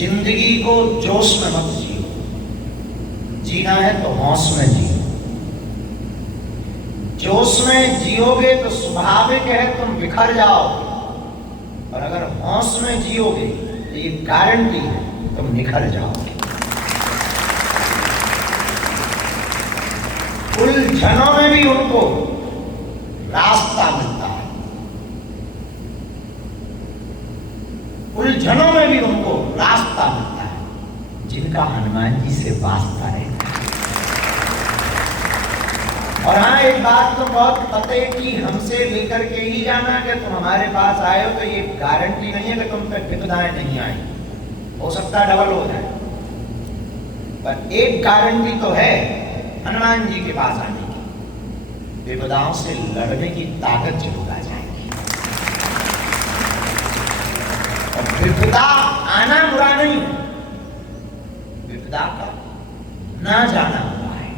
जिंदगी को जोश में मत जियो, जीना है तो होश में जियो। जोश में जियोगे तो स्वाभाविक है तुम बिखर जाओगे, और अगर होश में जियोगे तो ये गारंटी है तुम निखर जाओगे। उलझनों में भी उनको रास्ता मिलता है, उलझनों में भी उनको रास्ता मिलता है जिनका हनुमान जी से वास्ता रहता है। और हाँ, एक बात तो बहुत पता है कि हमसे लेकर के ही जाना कि तुम हमारे पास आए हो तो ये गारंटी नहीं है कि तुम पे विपदाएं नहीं आई, हो सकता है डबल हो जाए, पर एक गारंटी तो है हनुमान जी के पास आने की, विपदाओं से लड़ने की ताकत जरूर आ जाएगी। और विपदा आना बुरा नहीं है, विपदा का ना जाना बुरा है।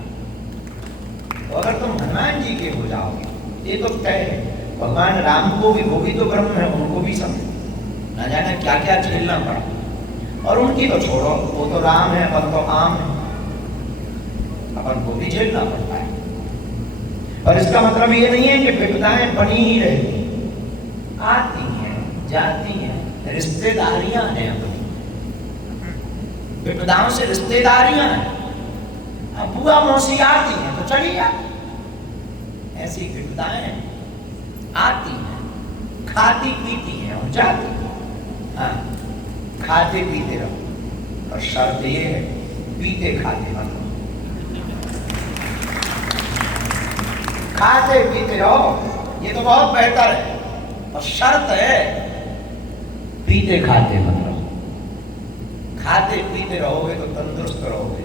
तो अगर तुम हनुमान जी के हो जाओगे ये तो तय है। भगवान राम को भी, वो भी तो ब्रह्म है, उनको भी समझो, ना जाने क्या क्या झेलना पड़ा। और उनकी तो छोड़ो, वो तो राम है, अपन तो आम है, अपन को भी झेलना पड़ता है। पर इसका मतलब ये नहीं है कि विपदाएं बनी ही रहती, आती हैं जाती हैं, रिश्तेदारियां हैं अपनी, विपदाओं से रिश्तेदारियां हैं। अब बुआ मौसी आती हैं तो चली जाती, ऐसी विपदाएं आती हैं, खाती पीती हैं और जाती हैं। हाँ, खाते पीते रहो, और शर्त ये है पीते खाते मत रहो। खाते पीते रहो ये तो बहुत बेहतर है, और शर्त है पीते खाते मत रहो। खाते पीते रहोगे तो तंदुरुस्त रहोगे,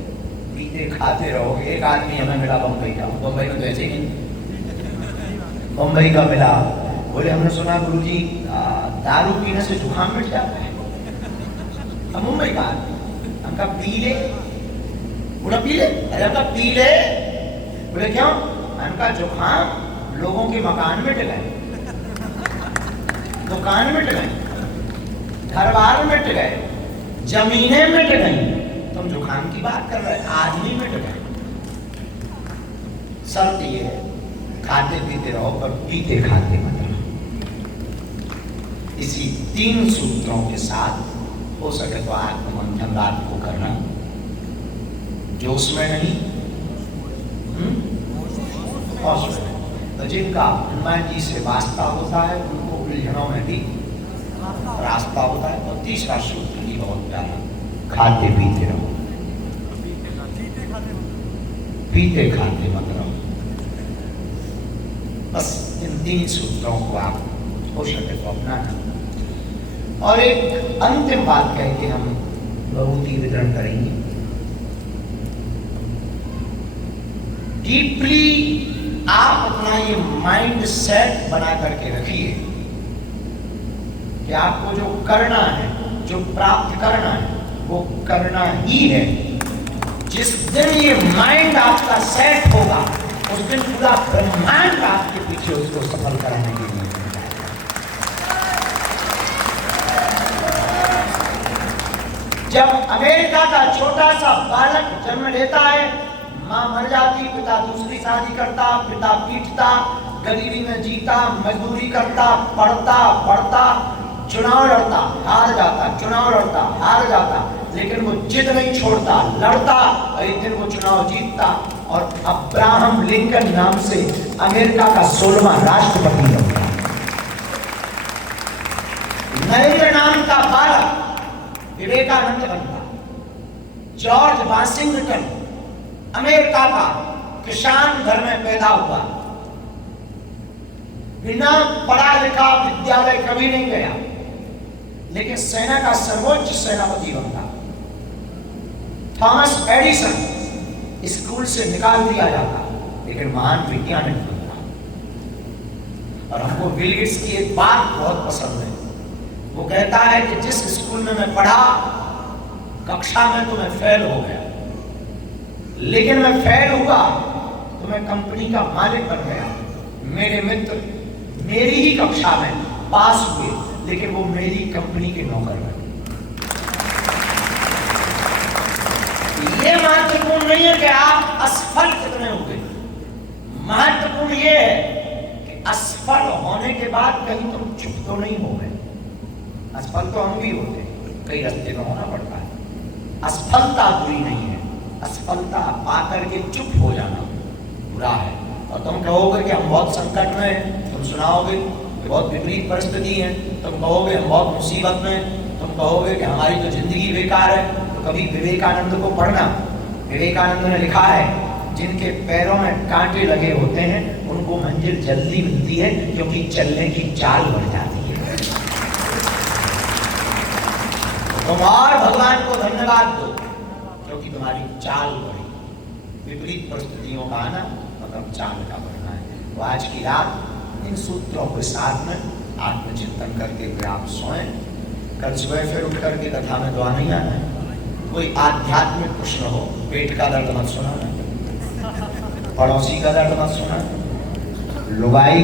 पीते खाते रहोगे। एक आदमी हमें मिला बम्बई का, बम्बई में तो ऐसे ही बम्बई का मिला, बोले हमने सुना गुरुजी दारू पीने से जुकाम मिट जाता है। अब मुंबई का हमका पी ले, बोला पी ले, अरे हमका पी ले, बोले क्यों? हमका जुकाम लोगों के मकान मिट गए, दुकान मिट गए, घर बार मिट गए, जमीनें मिट गई, तुम जुकाम की बात कर रहे, आदमी मिट गए। शर्त ये है खाते पीते रहो पर पीते खाते मत रहो। इसी 3 सूत्रों के साथ हो सके तो आत्ममंथन रात को करना, जोश में नहीं, होश में। तो जिनका हनुमान जी से वास्ता होता है उनको उलझनों में भी रास्ता होता है। और तीसरा सूत्र ही बहुत प्यारा, खाते पीते रहो, पीते खाते मत रहो। बस इन 3 सूत्रों को आप हो सके तो अपनाना। और एक अंतिम बात कह के हम विभूति वितरण करेंगे। डीपली आप अपना ये माइंड सेट बना करके रखिए कि आपको जो करना है, जो प्राप्त करना है, वो करना ही है। जिस दिन ये माइंड आपका सेट होगा उस दिन पूरा ब्रह्मांड आपके पीछे उसको सफल कराने के लिए। जब अमेरिका का छोटा सा बालक जन्म लेता है, मां मर जाती, पिता दूसरी शादी करता, पिता पीटता, गरीबी में जीता, मजदूरी करता, पढ़ता, चुनाव लड़ता, हार जाता, चुनाव लड़ता, हार जाता, लेकिन वो जिद नहीं छोड़ता, लड़ता, और एक दिन वो चुनाव जीतता और अब्राहम लिंकन नाम से अमेरिका का 16वां राष्ट्रपति बनता। नरेंद्र नाम का बालक विवेकानंद बनता। जॉर्ज वाशिंगटन अमेरिका का किसान घर में पैदा हुआ, बिना पढ़ा लिखा विद्यालय कभी नहीं गया, लेकिन सेना का सर्वोच्च सेनापति बनता। थॉमस एडिसन स्कूल से निकाल दिया जाता, लेकिन महान वैज्ञानिक बनता। और हमको बिल गेट्स की एक बात बहुत पसंद है, वो कहता है कि जिस स्कूल में मैं पढ़ा, कक्षा में तो मैं फेल हो गया, लेकिन मैं फेल हुआ तो मैं कंपनी का मालिक बन गया। मेरे मित्र मेरी ही कक्षा में पास हुए, लेकिन वो मेरी कंपनी के नौकर बने। ये महत्वपूर्ण नहीं है कि आप असफल कितने होंगे, महत्वपूर्ण ये है कि असफल होने के बाद कहीं तुम चुप तो नहीं हो गए। असफल तो हम भी होते हैं, कई रास्ते में होना पड़ता है। असफलता बुरी नहीं है, असफलता पाकर के चुप हो जाना बुरा है। और तुम कहोगे कि हम बहुत संकट में हैं, तुम सुनाओगे कि बहुत विपरीत परिस्थिति है, तुम कहोगे हम बहुत मुसीबत में हैं, तुम कहोगे कि हमारी तो जिंदगी बेकार है, तो कभी विवेकानंद को पढ़ना। विवेकानंद ने लिखा है, जिनके पैरों में कांटे लगे होते हैं उनको मंजिल जल्दी मिलती है, क्योंकि चलने की चाल बढ़ जाती है। तुम और भगवान को धन्यवाद दो, क्योंकि तुम्हारी चाल बढ़ी। विपरीत परिस्थितियों का आना मतलब चाल का बढ़ना है। तो आज की रात इन सूत्रों के साथ में आत्मचिंतन करके हुए आप सोएं। कल सुबह फिर उठ करके कथा में दुआ नहीं आना है। कोई आध्यात्मिक प्रश्न हो, पेट का दर्द मत सुनाना, पड़ोसी का दर्द मत सुनाना, लुगाई